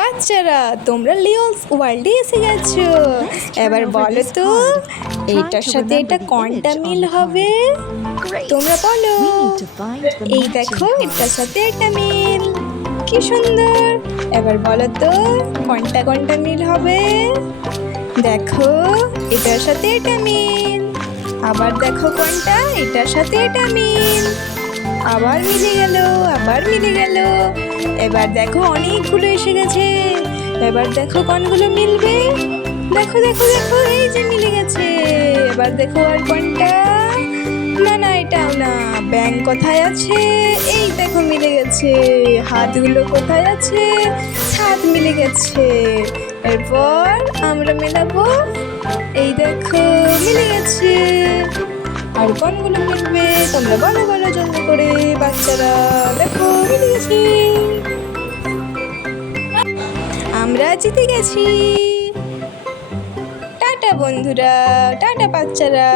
বাচ্চারা তোমরা লিওন্স ওয়ার্ল্ডে এসে গেছো। এবার বলো তো এইটার সাথে এটা কোনটা মিল হবে? তোমরা বলো। এই দেখো এটার সাথে এটা মিল, কি সুন্দর। এবার বলো তো কোনটা কোনটা মিল হবে? দেখো এটার সাথে এটা মিল, আবার দেখো কোনটা এটার সাথে এটা মিল, আবার মিলে গেল, আবার মিলে গেল। এবার দেখো অনেকগুলো এসে গেছে। এবার দেখো কোনগুলো মিলবে। দেখো দেখো দেখো এই যে মিলে গেছে। এবার দেখো আর কোনটা। না না এটাও না। ব্যাঙ কোথায় আছে? এই দেখো মিলে গেছে। হাতগুলো কোথায় আছে? হাত মিলে গেছে। এরপর আমরা মেলাবো। এই দেখো মিলে গেছে। আর কোনগুলো মিলবে তোমরা বলো বলো জলদি করে বাচ্চারা। দেখো মিলে গেছে। আমরা জিতে গেছি। টাটা বন্ধুরা, টাটা বাচ্চারা।